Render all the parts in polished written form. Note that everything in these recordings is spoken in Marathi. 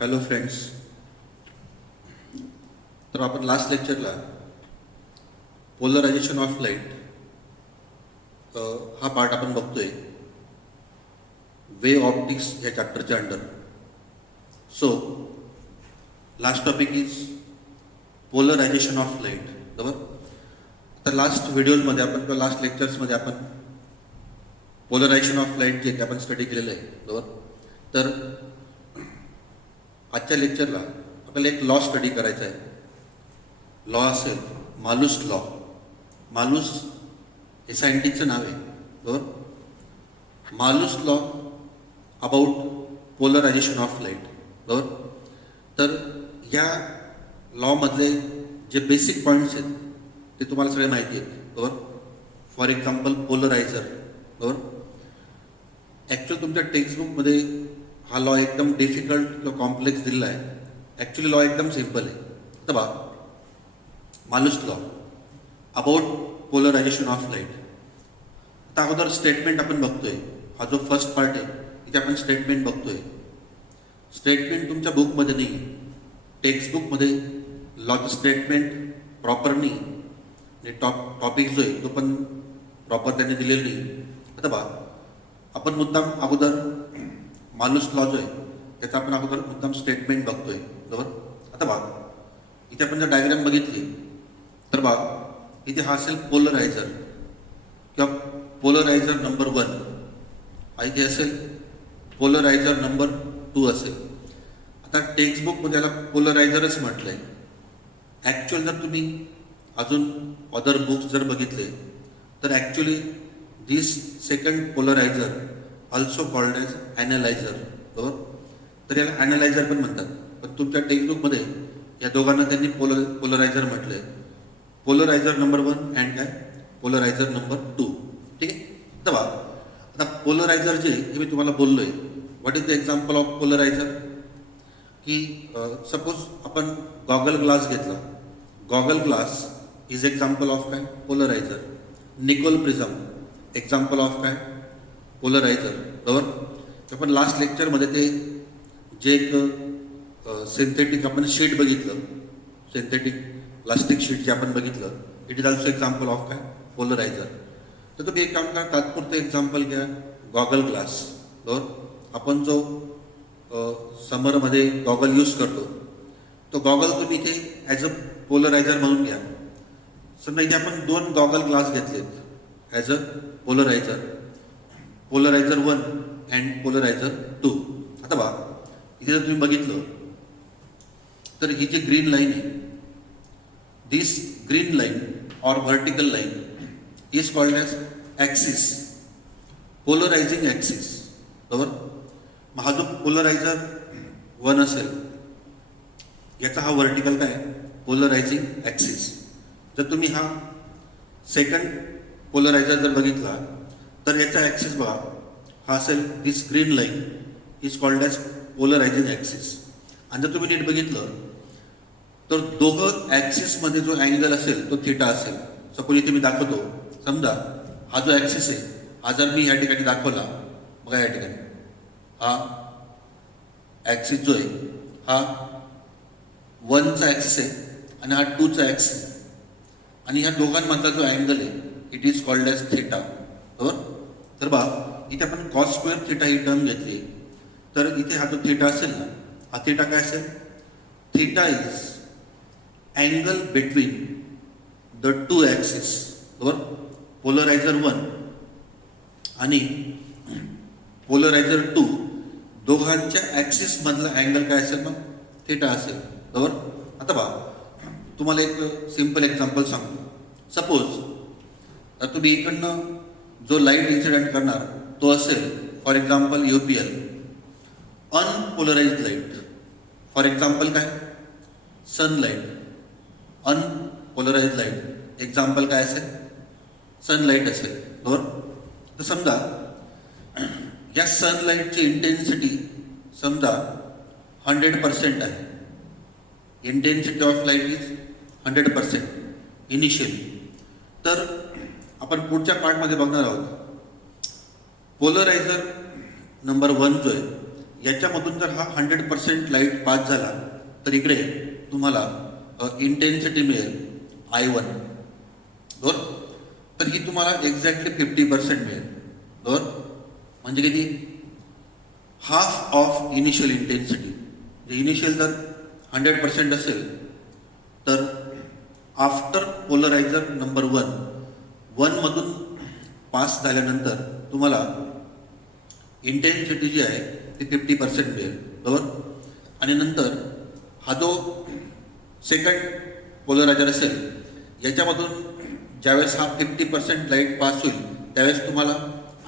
Hello friends. तर आपण लास्ट लेक्चरला पोलरायझेशन ऑफ लाईट हा पार्ट आपण बघतोय वेव ऑप्टिक्स या चॅप्टरच्या under. So last topic is polarization of light. बरोबर. तर लास्ट व्हिडिओजमध्ये आपण किंवा लास्ट लेक्चर्समध्ये आपण पोलरायझेशन ऑफ लाईट जे ते आपण स्टडी केलेलं आहे. बरोबर. तर आजच्या लेक्चरला आपल्याला एक लॉ स्टडी करायचा आहे. लॉ असेल मालूस लॉ. मालूस हे सायंटिस्टचं नाव आहे. बरोबर. Malus law about polarisation of light. बरोबर. तर या लॉमधले जे बेसिक पॉईंट्स आहेत ते तुम्हाला सगळे माहिती आहेत. बरोबर. For example polarizer. बरोबर. ॲक्च्युअल तुमच्या टेक्स्टबुकमध्ये हा लॉ एकदम डिफिकल्ट किंवा कॉम्प्लेक्स दिलेला आहे. ॲक्च्युली लॉ एकदम सिम्पल आहे. आता बा Malus law about polarisation of light. आता अगोदर स्टेटमेंट आपण बघतोय. हा जो फर्स्ट पार्ट आहे इथे आपण स्टेटमेंट बघतोय. स्टेटमेंट तुमच्या बुकमध्ये नाही, टेक्स्टबुकमध्ये लॉचं स्टेटमेंट प्रॉपर नाही आणि टॉपिक जो आहे तो पण प्रॉपर त्यांनी दिलेला नाही. आता बा आपण मुद्दाम अगोदर मालूस लॉ जो आहे त्याचा आपण अगोदर मुद्दाम स्टेटमेंट बघतोय. बरोबर. आता बा इथे आपण जर डायग्राम बघितली तर बा इथे हा असेल पोलरायझर किंवा पोलरायझर नंबर 1. इथे असेल पोलरायझर नंबर 2 असेल. आता टेक्स्टबुकमध्ये याला पोलरायझरच म्हटलं आहे. ॲक्च्युअल जर तुम्ही अजून अदर बुक्स जर बघितले तर actually this second polarizer also called as analyzer. बरोबर. तर याला ॲनालायझर पण म्हणतात. पण तुमच्या टेक्स्टबुकमध्ये या दोघांना त्यांनी पोलरायझर म्हटलं आहे. पोलरायझर नंबर 1 अँड काय पोलरायझर नंबर 2. ठीक आहे. तर बा आता पोलरायझर जे हे मी तुम्हाला बोललो आहे. What is the example of polarizer. की सपोज आपण गॉगल ग्लास घेतला. Goggle glass is example of काय polarizer. Nicol prism example of काय पोलरायझर. बरोबर. आपण लास्ट लेक्चरमध्ये ते जे एक सिंथेटिक आपण शीट बघितलं, सिंथेटिक प्लास्टिक शीट जे आपण बघितलं, it is also example of काय पोलरायझर. तर तुम्ही एक काम करा, तात्पुरतं एक्झाम्पल घ्या गॉगल ग्लास. बरोबर. आपण जो समरमध्ये गॉगल यूज करतो तो गॉगल तुम्ही इथे ॲज अ पोलरायझर म्हणून घ्या. समजा इथे आपण 2 गॉगल ग्लास घेतलेत ॲज अ पोलरायझर. पोलरायझर 1 अँड पोलरायझर 2. आता बा इथे जर तुम्ही बघितलं तर ही जी ग्रीन लाईन आहे, this green line or vertical line is called as axis, polarizing axis. बरोबर. मग हा जो पोलरायझर 1 असेल याचा हा व्हर्टिकल काय पोलरायझिंग ॲक्सिस. जर तुम्ही हा सेकंड पोलरायझर जर बघितला तर याचा ॲक्सिस बघा हा असेल this green line is called as polarizing axis. आणि जर तुम्ही नीट बघितलं तर दोघं ॲक्सिसमध्ये जो अँगल असेल तो थिटा असेल. सपोज इथे मी दाखवतो. समजा हा जो ॲक्सिस आहे हा जर मी या ठिकाणी दाखवला, बघा या ठिकाणी हा ॲक्सिस जो आहे हा 1चा ॲक्सिस आहे आणि हा 2चा ॲक्सिस आहे. आणि ह्या दोघांमधला जो अँगल आहे it is called as theta. बरोबर. तर बा इथे आपण कॉस स्क्वेअर थिटा ही टर्म घेतली. तर इथे हा जो थिटा असेल ना, हा थिटा काय असेल. Theta is angle between the 2 axis. बरोबर. पोलरायझर 1 आणि पोलरायझर 2 दोघांच्या ॲक्सिसमधला अँगल काय असेल मग थिटा असेल. बरोबर. आता बा तुम्हाला एक सिम्पल एक्झाम्पल सांगतो. सपोज तुम्ही इकडनं जो लाईट इन्सिडेंट करणार तो असेल for example UPL unpolarised light. For example काय सनलाईट. अनपोलराइज्ड लाईट एक्झाम्पल काय असेल सनलाईट असेल. बरोबर. तर समजा या सनलाईटची इंटेन्सिटी समजा 100% आहे. Intensity of light is 100% initially. तर आपण पुढच्या पार्टमध्ये बघणार आहोत पोलरायझर नंबर 1 जो आहे याच्यामधून जर हा 100% लाईट पास झाला तर इकडे तुम्हाला इंटेन्सिटी मिळेल I1 बरोबर. तर ही तुम्हाला एक्झॅक्टली 50% मिळेल बरोबर. म्हणजे किती? Half of initial intensity. Initial जर 100% असेल तर आफ्टर पोलरायझर नंबर 1 मधून पास झाल्यानंतर तुम्हाला इंटेन्सिटी जी आहे ती 50% मिळेल बरोबर. आणि नंतर हा जो सेकंड पोलरायझर असेल याच्यामधून ज्यावेळेस हा 50% लाईट पास होईल त्यावेळेस तुम्हाला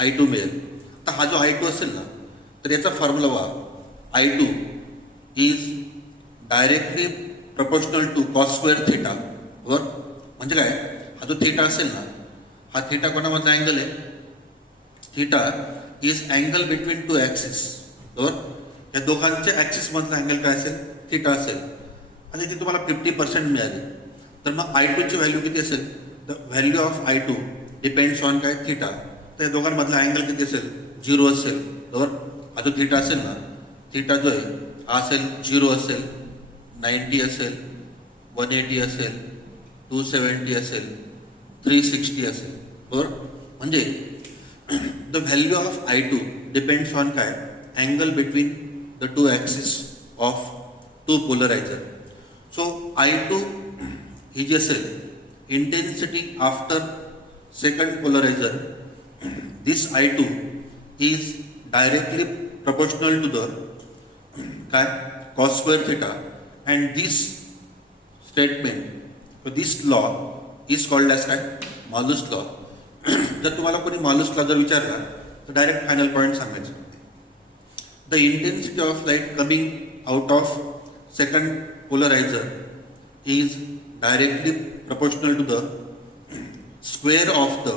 I2 मिळेल. तर हा जो I2 असेल ना तर याचा फॉर्म्युला वा I2 is directly proportional to cos square theta बरोबर. म्हणजे काय? हा जो थिटा असेल ना हा थिटा कोणामधला अँगल आहे? Theta is angle between two axis बरोबर. या दोघांच्या ॲक्सिसमधला अँगल काय असेल? थिटा असेल. आणि ती तुम्हाला 50% मिळाली तर मग I2 ची व्हॅल्यू किती असेल? The value of I2 depends on काय? थिटा. तर या दोघांमधला अँगल किती असेल? 0 असेल बरोबर. हा जो थिटा असेल ना थिटा जो आहे हा असेल 0 असेल, 90 असेल, 180 असेल, 270 असेल, 360 असेल बरोबर. म्हणजे the value of I2 depends on काय? Angle between the two axis of two polarizer. So I2 ही जी असेल intensity after second polarizer, this I2 is directly proportional to the काय? Cos square theta. And this statement this law is called as काय? Malus law. जर तुम्हाला कोणी मालूस लॉ जर विचारला तर डायरेक्ट फायनल पॉईंट सांगायचं. The intensity of light coming out of second polarizer is directly proportional to the square of the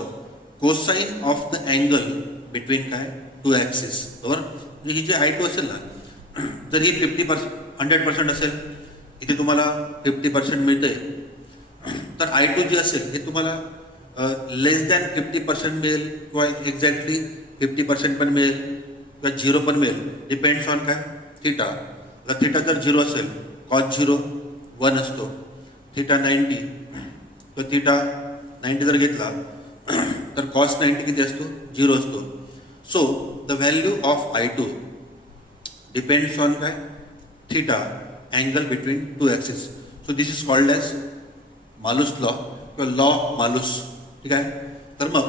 cosine of the angle between काय? टू ॲक्सिस बरोबर. ही जी I2 असेल ना जर ही 100% असेल इथे तुम्हाला 50% मिळते तर I2 जी असेल हे तुम्हाला लेस दॅन 50% मिळेल किंवा एक्झॅक्टली 50% पण मिळेल किंवा 0 पण मिळेल. डिपेंड्स ऑन काय? थिटा. जर थिटा जर 0 असेल कॉस 0 1 असतो. थिटा 90 तर थिटा 90 जर घेतला तर कॉस 90 किती असतो? 0 असतो. So the value of I2 depends on काय? Theta angle between two axis. So this is called as Malus law किंवा लॉ मालूस. ठीक आहे. तर मग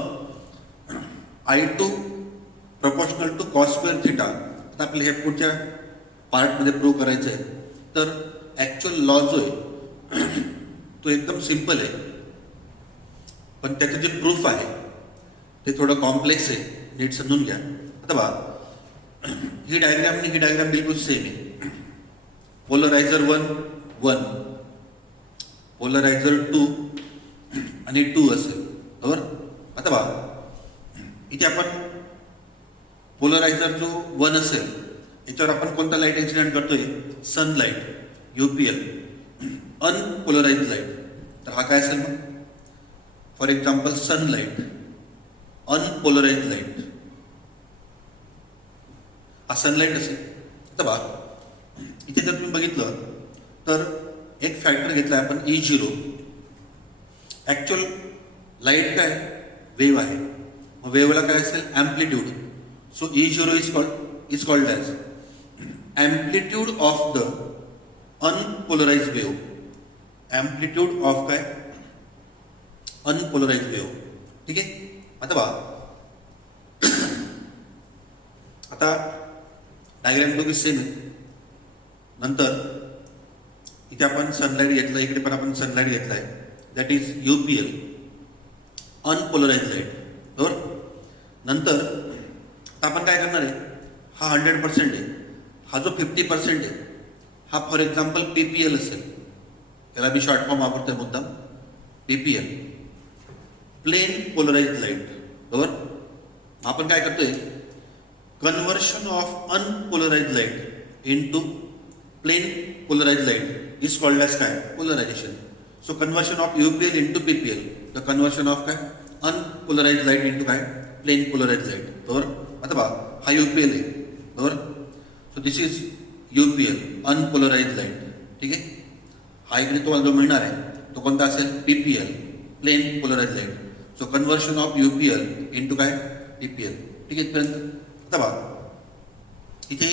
I2 proportional to cos square theta. आता आपल्याला हे पुढच्या पार्टमध्ये प्रूव्ह करायचं आहे. तर ॲक्च्युअल लॉ जो आहे तो एकदम सिम्पल आहे पण त्याचं जे प्रूफ आहे ते थोडं कॉम्प्लेक्स आहे. नीट समजून घ्या. आता बघा ही डायग्राम आणि ही डायग्राम बिलकुल सेम आहे. पोलरायझर 1 पोलरायझर 2 आणि 2 असेल बरोबर. आता बघा इथे आपण पोलरायझर जो 1 असेल याच्यावर आपण कोणता लाईट इन्सिडेंट करतोय? Sunlight UPL unpolarised light. तर हा काय असेल मग? For example sunlight unpolarised light हा सनलाईट असेल. तर बघा इथे जर तुम्ही बघितलं तर एक फॅक्टर घेतला आपण E0. ॲक्च्युअल लाईट काय? वेव्ह आहे. मग वेव्हला काय असेल? Amplitude. So E0 is called as amplitude of the unpolarized wave. Amplitude of काय? Unpolarized wave. ठीक आहे. आता बघा आता डायग्राम दोघी सेम आहे. नंतर इथे आपण सनलाईट घेतलं, इकडे पण आपण सनलाईट घेतलाय. That is UPL unpolarised light बरोबर. नंतर आपण काय करणार आहे? हा 100% आहे. हा जो 50% आहे हा फॉर एक्झाम्पल PPL असेल. याला मी शॉर्ट फॉर्म वापरतोय मुद्दाम. PPL प्लेन पोलराइज्ड लाईट बरोबर. आपण काय करतोय? Conversion of unpolarized light into plane polarized light is called as काय? Polarization. So conversion of UPL into PPL the conversion of काय? अनपोलराइज्ड लाईट इंटू काय? प्लेन पोलराइज्ड लाईट बरोबर. आता बघा हा UPL आहे बरोबर. So this is UPL, unpolarize light. ठीक आहे. हा इकडे तुम्हाला जो मिळणार आहे तो कोणता असेल? PPL, plane polarize light. So conversion of UPL into काय? PPL. ठीक आहे इथपर्यंत. आता बघा इथे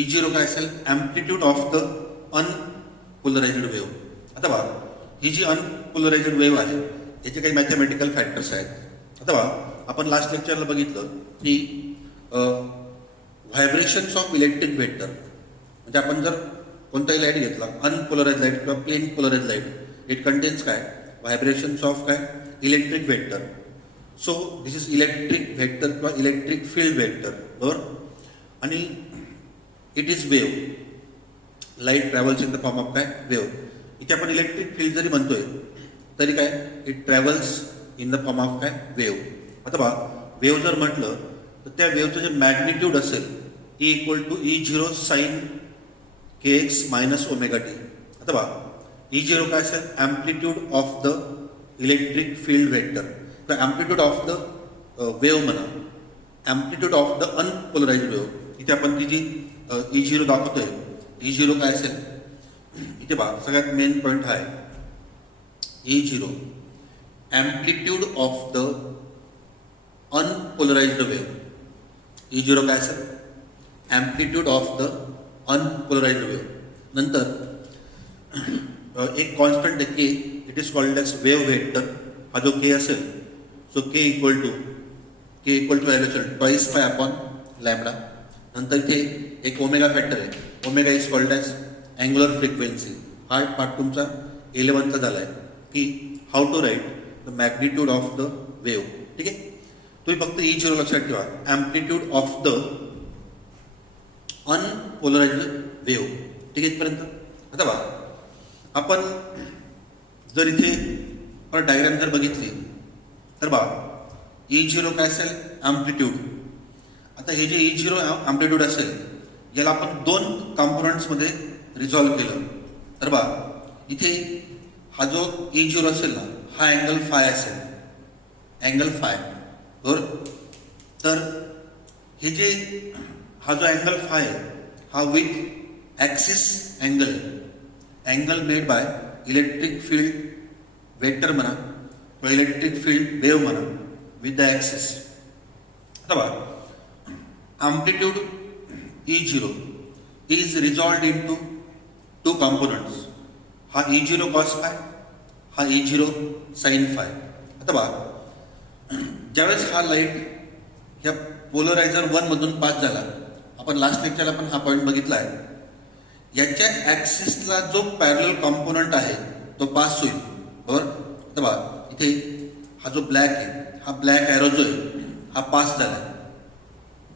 E0 काय असेल? Amplitude of the unpolarized wave. आता बघा ही जी अनपोलराइज्ड वेव्ह आहे याचे काही मॅथमॅटिकल फॅक्टर्स आहेत. आता बघा आपण लास्ट लेक्चरला बघितलं की व्हायब्रेशन्स ऑफ इलेक्ट्रिक वेक्टर, म्हणजे आपण जर कोणताही लाईट घेतला अनपोलराइज लाईट किंवा plane polarize light, it contains काय? व्हायब्रेशन्स ऑफ काय? Electric vector. So this is electric vector किंवा इलेक्ट्रिक फील्ड वेक्टर. बरोबर. आणि it is wave. Light travels in the form of काय? वेव्ह. इथे आपण इलेक्ट्रिक फील्ड जरी म्हणतोय तरी काय? It travels in the form of काय? वेव्ह. आता पहा वेव्ह जर म्हटलं तर त्या वेव्हचं जे मॅग्निट्यूड असेल E equal to E0 sine kx minus omega t. आता पहा E0 काय असेल? Amplitude of the electric field vector किंवा अँप्लिट्यूड ऑफ द वेव्ह म्हणा, amplitude of the unpolarized wave. इथे आपण ती जी E0 दाखवतोय E0 काय असेल? इथे पहा सगळ्यात मेन पॉईंट हा आहे E0 amplitude of the unpolarized wave. E0 काय असेल? Amplitude of the unpolarized wave. नंतर एक कॉन्स्टंट आहे K, it is called as wave vector. हा जो के असेल so K equal to value असेल ट्वाइस पाय अपॉन लॅम्बडा. नंतर इथे एक ओमेगा फॅक्टर आहे. Omega is called as angular frequency. हा पार्ट तुमचा 11th झाला आहे की how to write the magnitude of the wave. ठीक आहे. तुम्ही फक्त E0 लक्षात ठेवा, amplitude of the unpolarized wave. ठीक आहे इथपर्यंत. आता बघा आपण जर इथे डायग्राम जर बघितली तर बघा E0 काय असेल? अँप्लिट्यूड. आता हे जे E0 अँप्लिट्यूड असेल याला आपण दोन कॉम्पोनंट्समध्ये रिझॉल्व्ह केलं तर बघा इथे हा जो E0 असेल ना हा अँगल फाय असेल, अँगल फाय. बरोबर. तर हे जे हा जो अँगल फाय आहे हा with axis angle, angle made by electric field vector म्हणा किंवा इलेक्ट्रिक फील्ड वेव्ह म्हणा विथ द ॲक्सिस. आता बघा amplitude E0 is resolved into two components. हा E0 कॉस फाय, हा E0 साइन फाय. आता बघा ज्यावेळेस हा लाईट ह्या पोलरायझर 1 मधून पास झाला, आपण लास्ट लेक्चरला पण हा पॉईंट बघितला आहे, याच्या ॲक्सिसला जो पॅरलल कॉम्पोनंट आहे तो पास होईल. बरोबर. आता बघा इथे हा जो ब्लॅक आहे हा ब्लॅक ॲरो जो आहे हा पास झाला आहे.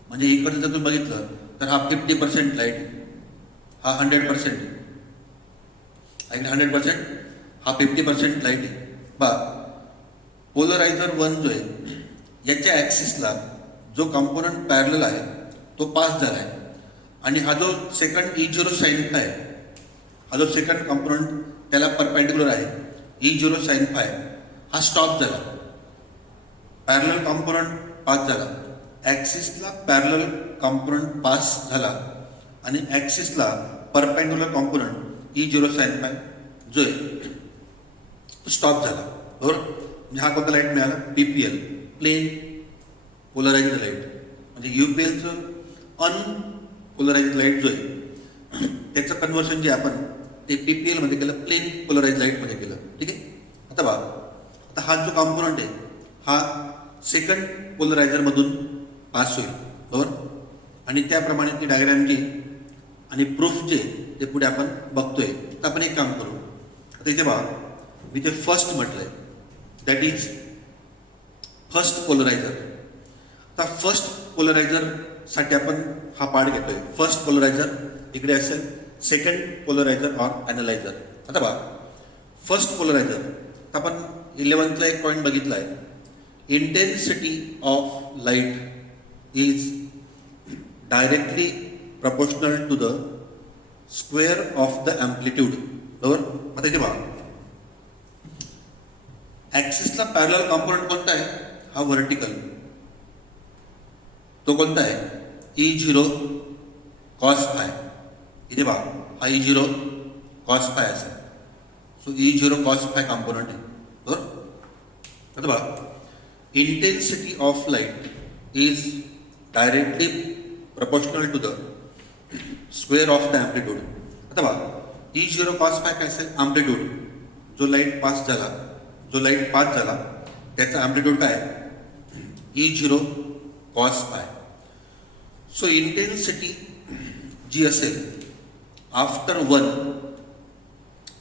म्हणजे इकडे जर तुम्ही बघितलं तर हा 50% लाईट, हा 100% आहे, 100% हा 50% लाईट आहे. बा पोलरायझर 1 जो आहे याच्या ॲक्सिसला जो कॉम्पोनंट पॅरलल आहे तो पास झाला आहे. आणि हा जो सेकंड E0 साइन फाय, हा जो सेकंड कॉम्पोनंट त्याला परपेंडिक्युलर आहे E0 साइन फाय, हा स्टॉप झाला. पॅरलल कॉम्पोनंट पास झाला, ॲक्सिसला पॅरलल कॉम्पोनंट पास झाला आणि ॲक्सिसला perpendicular component E0 sine phi जो आहे तो स्टॉप झाला. बरोबर. म्हणजे हा कोणता लाईट मिळाला? PPL, plane polarized light. म्हणजे UPLचं अनपोलराइज्ड लाईट जो आहे त्याचं कन्व्हर्शन जे आपण ते PPL मध्ये केलं, प्लेन पोलराइज्ड लाईटमध्ये केलं. ठीक आहे. आता बघा आता हा जो कॉम्पोनंट आहे हा सेकंड पोलरायझरमधून पास होईल. बरोबर. आणि त्याप्रमाणे ती डायग्रामची आणि प्रूफ जे ते पुढे आपण बघतोय. तर आपण एक काम करू. आता इथे बघा मी ते फर्स्ट म्हटलंय, दॅट इज फर्स्ट पोलरायझर. आता फर्स्ट पोलरायझरसाठी आपण हा पार्ट घेतोय. फर्स्ट पोलरायझर इकडे असेल, सेकंड पोलरायझर ऑर ॲनालायझर. आता बघा फर्स्ट पोलरायझर आपण 11th एक पॉईंट बघितला आहे, intensity of light is directly proportional to the square of the amplitude. बरोबर. आता इथे बघा ॲक्सिसला पॅरलल कॉम्पोनंट कोणता आहे? हा व्हर्टिकल. तो कोणता आहे? E0 cos five. इथे पहा हा E0 कॉस फाय असेल. So E0 cos phi component आहे. बरोबर. आता पहा intensity of light is directly proportional to the square of the amplitude. आता पहा E0 कॉस फाय काय असेल, ॲम्प्लिट्यूड. जो लाईट पास झाला त्याचा ॲम्प्लिट्यूड काय E0 cos phi. So intensity जी असेल आफ्टर 1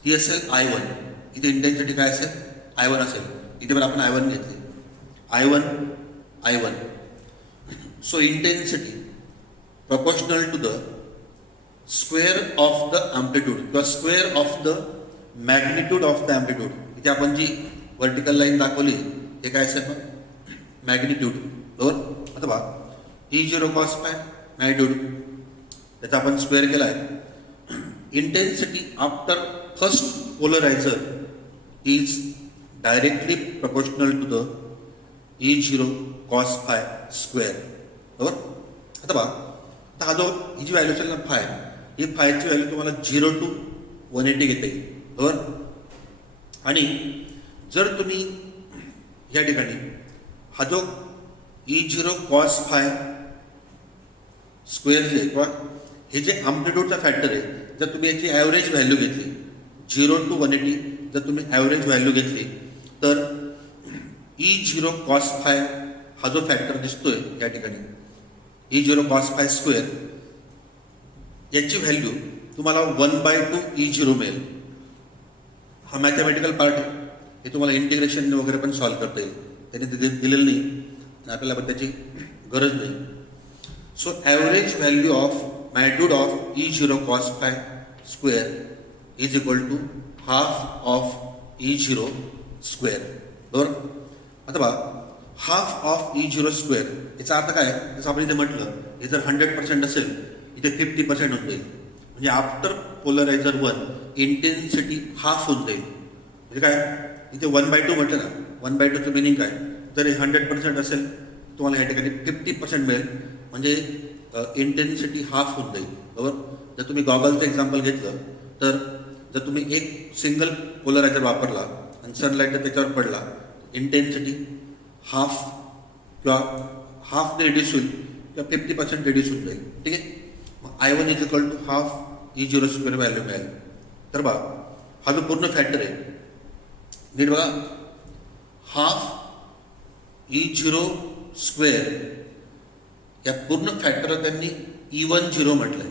ती असेल I1. इथे इंटेन्सिटी काय असेल I1 असेल. इथे पण आपण I1 घेतले. I1. So intensity proportional to the square of the amplitude किंवा square of the magnitude of the amplitude. इथे आपण जी वर्टिकल लाईन दाखवली हे काय असेल मग मॅग्निट्यूड. बरोबर. आता पहा E0 कॉस फाय मॅग्निट्यूड त्याचा आपण स्क्वेअर केला आहे. Intensity after first polarizer is directly proportional to the E0 cos phi square. बरोबर. आता पहा हा जो ही जी व्हॅल्यू असेल ना फाय, ही फायची व्हॅल्यू तुम्हाला 0 to 180 घेता येईल. बरोबर. आणि जर तुम्ही या ठिकाणी हा जो E0 कॉस फाय स्क्वेअर जे किंवा हे जे ॲम्प्लिट्यूडचा फॅक्टर आहे, जर तुम्ही याची ॲव्हरेज व्हॅल्यू घेतली 0 to 180, जर तुम्ही ॲव्हरेज व्हॅल्यू घेतली तर E0 कॉस फाय हा जो फॅक्टर दिसतोय या ठिकाणी E0 कॉस फाय स्क्वेअर याची व्हॅल्यू तुम्हाला 1/2 E0 मिळेल. हा मॅथमॅटिकल पार्ट आहे. हे तुम्हाला इंटिग्रेशन वगैरे पण सॉल्व्ह करता येईल. त्याने दिलेलं नाही आणि आपल्याला पण त्याची गरज नाही. So average value of magnitude of E0 cos phi square is equal to half of E0 square. बरोबर. आता पहा हाफ ऑफ E0 स्क्वेअर याचा अर्थ काय, जसं आपण इथे म्हटलं हे जर 100% असेल इथे 50% होऊन जाईल. म्हणजे आफ्टर पोलरायझर 1 इंटेन्सिटी हाफ होऊन जाईल. म्हणजे काय इथे 1/2 म्हटलं ना, 1/2चं मिनिंग काय, जर हे 100% असेल तुम्हाला या ठिकाणी 50% मिळेल. म्हणजे इंटेन्सिटी हाफ होऊन जाईल. बरोबर. जर तुम्ही गॉगलचं एक्झाम्पल घेतलं तर जर तुम्ही एक सिंगल पोलरायझर वापरला आणि सनलाईट जर त्याच्यावर पडला इंटेन्सिटी हाफ किंवा हाफ रिड्यूस होईल किंवा 50% रिड्यूस होऊन जाईल. ठीक आहे. मग I1 is equal to half E0 square value मिळेल. तर बघा हा जो पूर्ण फॅक्टर आहे नीट बघा, हाफ E0 स्क्वेअर या पूर्ण फॅक्टरला त्यांनी E10 म्हटलंय.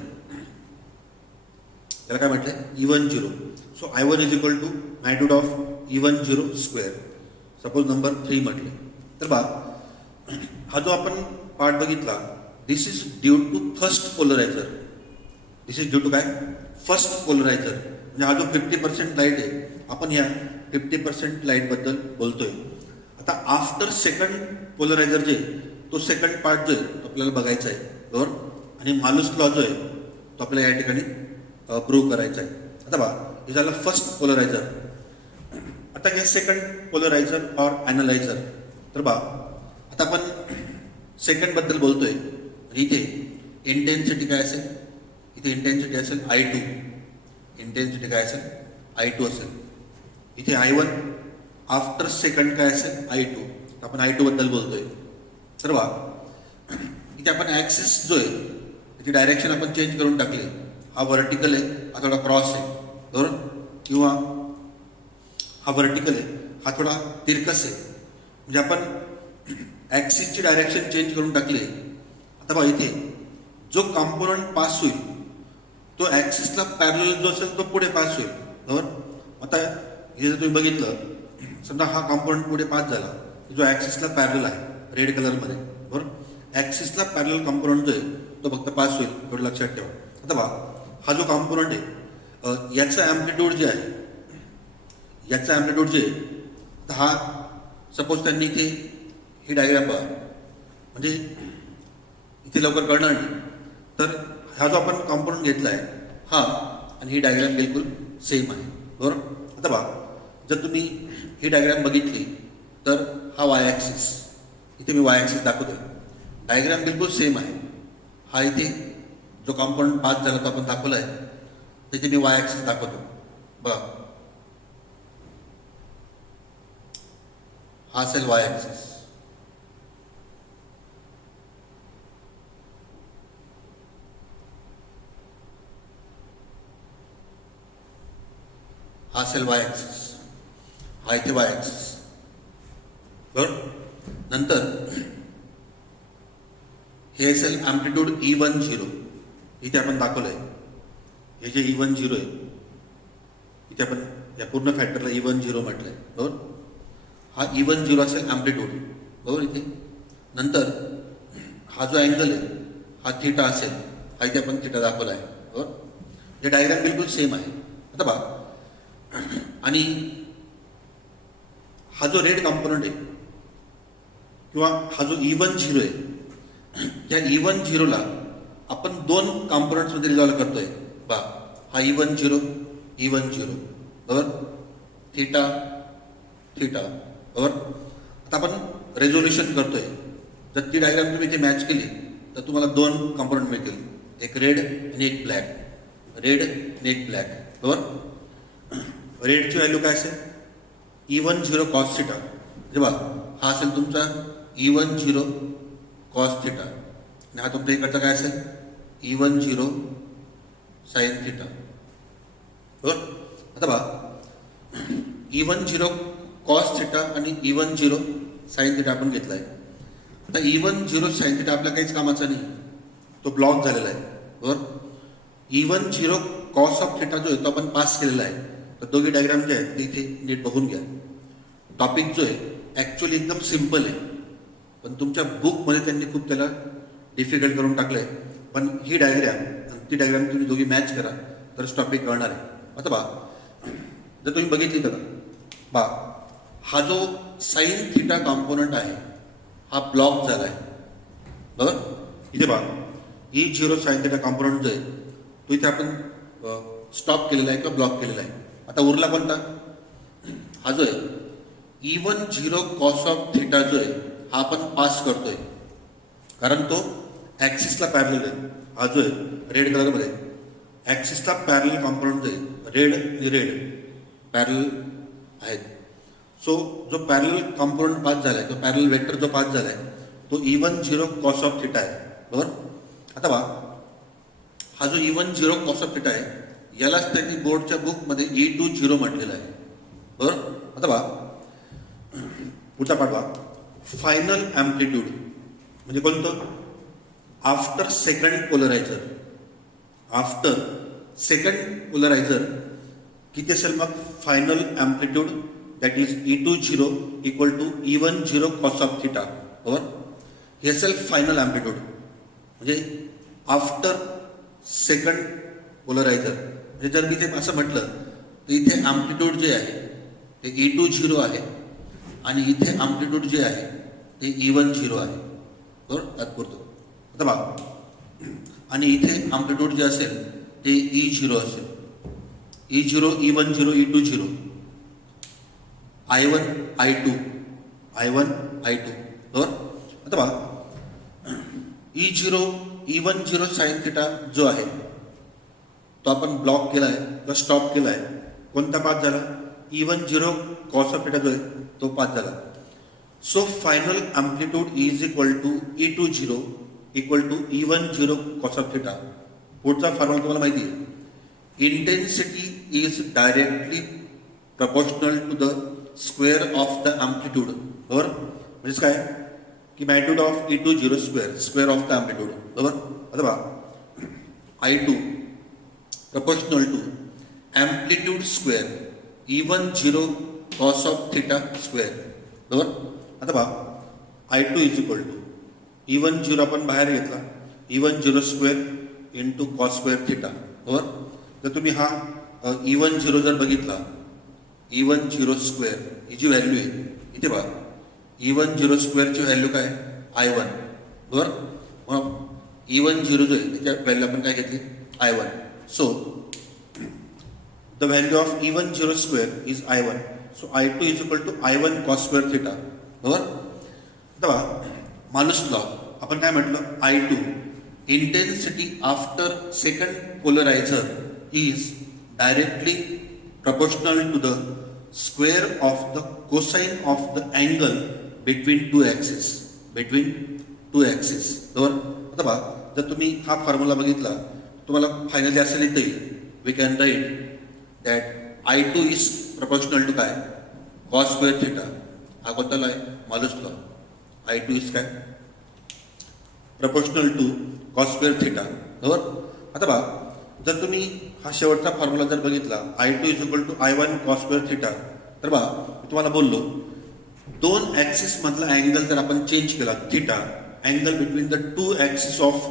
त्याला काय म्हटलंय E10. So I1 is equal to magnitude of E10 square. Suppose number 3 म्हटले तर बा हा जो आपण पार्ट बघितला this is due to first polarizer. This is due to काय फर्स्ट पोलरायझर. म्हणजे हा जो 50% लाईट आहे आपण या 50% लाईटबद्दल बोलतोय. आता आफ्टर सेकंड पोलरायझर जे तो सेकंड पार्ट जो आहे तो आपल्याला बघायचा आहे. बरोबर. आणि मालूस लॉ जो आहे तो आपल्याला या ठिकाणी प्रूव्ह करायचा आहे. आता पहा हे झालं फर्स्ट पोलरायझर. आता हे सेकंड पोलरायझर ऑर ॲनालायझर. तर बा आता आपण सेकंडबद्दल बोलतोय. इथे इंटेन्सिटी काय असेल, इथे इंटेन्सिटी असेल I2. इंटेन्सिटी काय असेल I2 असेल. इथे I1 आफ्टर सेकंड काय असेल I2. आपण I2 बद्दल बोलतोय. तर बा इथे आपण ॲक्सिस जो आहे त्याची डायरेक्शन आपण चेंज करून टाकली. हा व्हर्टिकल आहे, हा थोडा क्रॉस आहे. बरोबर. किंवा हा व्हर्टिकल आहे, हा थोडा तिरकस आहे. म्हणजे आपण ॲक्सिसची डायरेक्शन चेंज करून टाकली. आता बघा इथे जो कॉम्पोनंट पास होईल तो ॲक्सिसला पॅरलल जो असेल तो पुढे पास होईल. बरोबर. आता हे जर तुम्ही बघितलं समजा हा कॉम्पोनंट पुढे पास झाला जो ॲक्सिसला पॅरलल आहे रेड कलरमध्ये. बरोबर. ॲक्सिसला पॅरलल कॉम्पोनंट जो आहे तो फक्त पास होईल, एवढं लक्षात ठेवा. आता बघा हा जो कॉम्पोनंट आहे याचा ॲम्प्लिट्यूड जे आहे याचा ॲम्प्लिट्यूड जे आहे हा सपोज त्यांनी इथे ही डायग्राम बघा म्हणजे इथे लवकर कळणार नाही. तर हा जो आपण कॉम्पोनंट घेतला आहे हा आणि ही डायग्राम बिलकुल सेम आहे. बरोबर. आता पहा जर तुम्ही ही डायग्राम बघितली तर हा वाय ॲक्सिस, इथे मी वाय ॲक्सिस दाखवतोय. डायग्राम बिलकुल सेम आहे. हा इथे जो कॉम्पोनंट पास झाला तो आपण दाखवला आहे, त्याचे मी वाय ॲक्सिस दाखवतो. बघा, हा असेल वाय ॲक्सिस. हा असेल वाय ॲक्सिस, हा इथे वाय ॲक्सिस. बरोबर. नंतर हे असेल ॲम्प्लिट्यूड E10. इथे आपण दाखवलं आहे, हे जे E10 आहे, इथे आपण या पूर्ण फॅक्टरला E10 म्हटलं आहे. बरोबर. हा E10 असेल ॲम्प्लिट्यूड. बरोबर. इथे नंतर हा जो अँगल आहे हा थिटा असेल, हा इथे आपण थिटा दाखवला आहे. बरोबर. हे डायग्राम बिलकुल सेम आहे. आता पहा, आणि हा जो रेड कॉम्पोनंट आहे किंवा हा जो E10 आहे, या E10ला आपण दोन कॉम्पोनंट्समध्ये रिझॉल्व्ह करतोय. बा, हा E10. बरोबर. Theta theta. बरोबर. आता आपण रेझोल्युशन करतोय. जर ती डायग्राम तुम्ही इथे मॅच केली तर तुम्हाला दोन कॉम्पोनंट मिळतील, एक रेड आणि एक ब्लॅक. रेड आणि एक ब्लॅक. बरोबर. रेडची व्हॅल्यू काय असेल? E10 cos theta. जेव्हा हा असेल तुमचा E10 कॉस थिटा, आणि हा तुमच्या इकडचा काय असेल? E10 sine theta. बरोबर. आता पहा, E10 कॉस थिटा आणि E10 साइन थिटा आपण घेतला आहे. आता E10 साइन थिटा आपल्या काहीच कामाचा नाही, तो ब्लॉक झालेला आहे. बरोबर. E10 कॉस ऑफ थिटा जो आहे तो आपण पास केलेला आहे. तर दोघी डायग्राम जे आहेत ते इथे नीट बघून घ्या. टॉपिक जो आहे ॲक्च्युअली एकदम सिम्पल आहे, पण तुमच्या बुकमध्ये त्यांनी खूप त्याला डिफिकल्ट करून टाकलं आहे. पण ही डायग्राम आणि ती डायग्राम तुम्ही दोघी मॅच करा तरच टॉपिक कळणार आहे. आता बा, जर तुम्ही बघितली तर बा, हा जो साइन थिटा कॉम्पोनंट आहे हा ब्लॉक झाला आहे. बरोबर. इथे बा, E0 साइन थिटा कॉम्पोनंट जो आहे तो इथे आपण स्टॉप केलेला आहे किंवा ब्लॉक केलेला आहे. आता उरला कोणता? हा जो आहे E10 कॉस ऑफ थिटा जो आहे हा आपण पास करतोय, कारण तो ॲक्सिसला पॅरलल आहे. हा जो आहे रेड कलरमध्ये ॲक्सिसला पॅरलल कॉम्पोनंट जो आहे, रेड आणि रेड पॅरलल आहेत. सो जो पॅरलल कॉम्पोनंट पास झाला आहे, तो पॅरलल वेक्टर जो पास झाला आहे तो E10 कॉस ऑफ थिटा आहे. बरोबर. आता बा, हा जो E10 कॉस ऑफ थिटा आहे यालाच त्यांनी बोर्डच्या बुकमध्ये E20 म्हटलेलं आहे. बरोबर. आता बा, पुढचा पाठ बा, फायनल ॲम्प्लिट्यूड म्हणजे कोणतं? After second polarizer. After second polarizer किती असेल मग? Final amplitude that is E20 equal to E10 cos of theta. बरोबर. हे असेल फायनल ॲम्प्लिट्यूड, म्हणजे आफ्टर सेकंड पोलरायझर. म्हणजे जर मी ते असं म्हटलं तर इथे ॲम्प्लिट्यूड जे आहे ते E20 आहे आणि इथे ॲम्प्लिट्यूड जे आहे ते E10 आहे. बरोबर. तात्पुरतं. आता बघा, आणि इथे ॲम्प्लिट्यूड जे असेल ते E0 असेल. E0 E10 E20 I1 I2 I1 I2. बरोबर. आता बघा, E10 साइन थिटा जो आहे तो आपण ब्लॉक केला आहे किंवा स्टॉप केला आहे. कोणता पास झाला? E10 कॉस ऑफ थिटा जो आहे तो पास झाला. So final amplitude is equal to E20 equal to E10 cos of theta. पुढचा फॉर्म्युला तुम्हाला माहिती आहे, intensity is directly proportional to the square of the amplitude. बरोबर. म्हणजे काय की magnitude of E20 square of the amplitude. बरोबर. आता बघा, I2 proportional to amplitude square E10 cos of theta square. बरोबर. आता पहा, I2 is equal to E10 आपण बाहेर घेतला, E10 square into cos square theta. बरोबर. जर तुम्ही हा E10 जर बघितला, E10 स्क्वेअर ही जी व्हॅल्यू आहे इथे बघा, E10 स्क्वेअरची व्हॅल्यू काय? I1. बरोबर. मग E10 जो आहे त्याच्या व्हॅल्यू आपण काय घेतली? I1. So the value of E10 square is I1. So I2 is equal to I1 cos square theta. बरोबर. आता मालूस लॉ आपण काय म्हटलं? I2 intensity after second polarizer is directly proportional to the square of the cosine of the angle between two axes. बरोबर. आता पहा, जर तुम्ही हा फॉर्म्युला बघितला तुम्हाला फायनली असं लिहिता येईल, we can write that I2 is proportional to काय, कॉस स्क्वेअर थिटा. हा कोणता लॉ आहे, मालूस लॉ. I2 इज काय, proportional to cos square theta. बरोबर. आता पहा, जर तुम्ही हा शेवटचा फॉर्म्युला जर बघितला, I2 is equal to I1 cos square theta, तर पहा मी तुम्हाला बोललो दोन ॲक्सिस मधला अँगल जर आपण चेंज केला theta, angle between the two axis of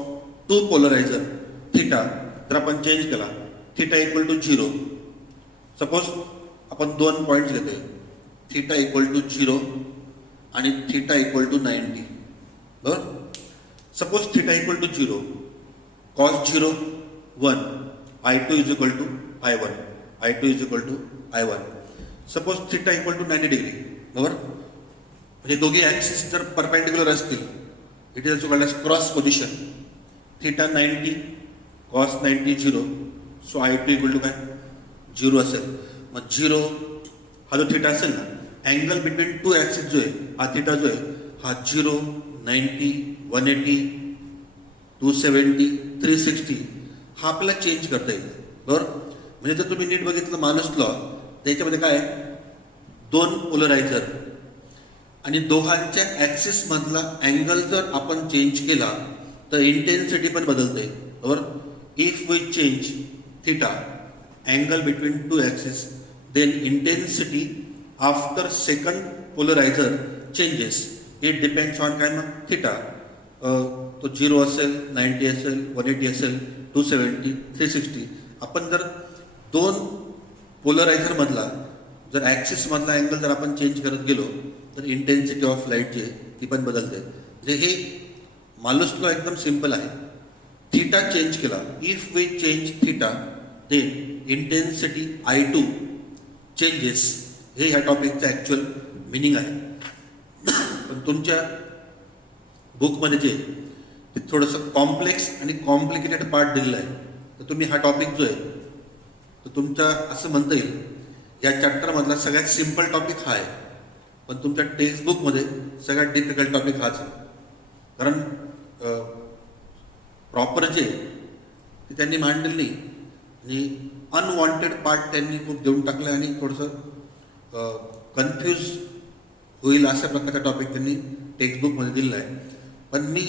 two polarizer theta जर आपण चेंज केला, थिटा इक्वल टू 0. सपोज आपण दोन पॉईंट्स घेतोय, थिटा इक्वल टू 0 आणि थिटा इक्वल टू 90. बरोबर. Suppose theta equal to 0, cos 0 1, I2 is equal to I1, I2 is equal to I1. Suppose theta equal to 90 degree. बरोबर. म्हणजे दोघे ॲक्सिस जर परपेंडिक्युलर असतील, it is also called as cross position. Theta 90 cos 90 0, so I2 equal to काय 0 असेल. मग 0 हा जो थिटा असेल ना, अँगल बिटवीन टू ॲक्सिस जो आहे हा थिटा जो आहे हा 0 90 180 270 360 हा आपल्याला चेंज करता येईल. बरोबर. म्हणजे जर तुम्ही नीट बघितलं मालूस लॉ, त्याच्यामध्ये काय दोन पोलरायझर आणि दोघांच्या ॲक्सिस मधला अँगल जर आपण चेंज केला तर इंटेन्सिटी पण बदलते. बरोबर. If we change theta, angle between two axis, then intensity after second polarizer changes. It depends on काय मग थिटा, तो 0 असेल 90 असेल 180 असेल 270 360. आपण जर दोन पोलरायझर मधला जर ॲक्सिस मधला अँगल जर आपण चेंज करत गेलो तर इंटेन्सिटी ऑफ लाईट जी आहे ती पण बदलते. म्हणजे हे मालूस लॉ एकदम सिम्पल आहे. थिटा चेंज केला, if we change theta then intensity I2 changes. हे ह्या टॉपिकचं ॲक्च्युअल मिनिंग आहे. पण तुमच्या बुकमध्ये जे ते थोडंसं कॉम्प्लेक्स आणि कॉम्प्लिकेटेड पार्ट दिलेला आहे, तर तुम्ही हा टॉपिक जो आहे तो तुमचा असं म्हणता येईल या चॅप्टरमधला सगळ्यात सिम्पल टॉपिक हा आहे, पण तुमच्या टेक्स्टबुकमध्ये सगळ्यात डिफिकल्ट टॉपिक हाच आहे. कारण प्रॉपर जे ते त्यांनी मांडलेलं नाही आणि अनवॉन्टेड पार्ट त्यांनी खूप देऊन टाकलं आणि थोडंसं कन्फ्यूज होईल अशा प्रकारचा टॉपिक त्यांनी टेक्स्टबुकमध्ये दिलेला आहे. पण मी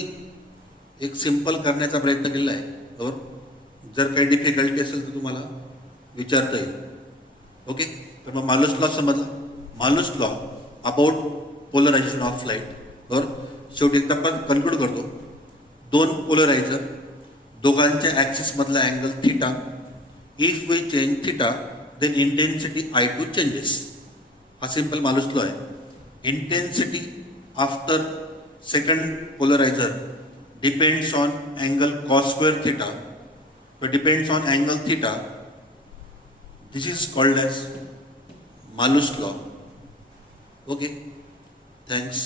एक सिम्पल करण्याचा प्रयत्न केलेला आहे. बरोबर. जर काही डिफिकल्टी असेल तर तुम्हाला विचारता येईल. ओके. तर मग मालूस लॉ समजला, Malus law about polarisation of light. बरोबर. शेवटी एकदा आपण कन्क्लूड करतो, दोन पोलरायझर दोघांच्या ॲक्सिस मधला angle theta, if we change theta then intensity I2 changes. हा सिम्पल मालूस लॉ आहे. Intensity after second polarizer depends on angle cos square theta, but depends on angle theta. This is called as Malus law. Okay, thanks.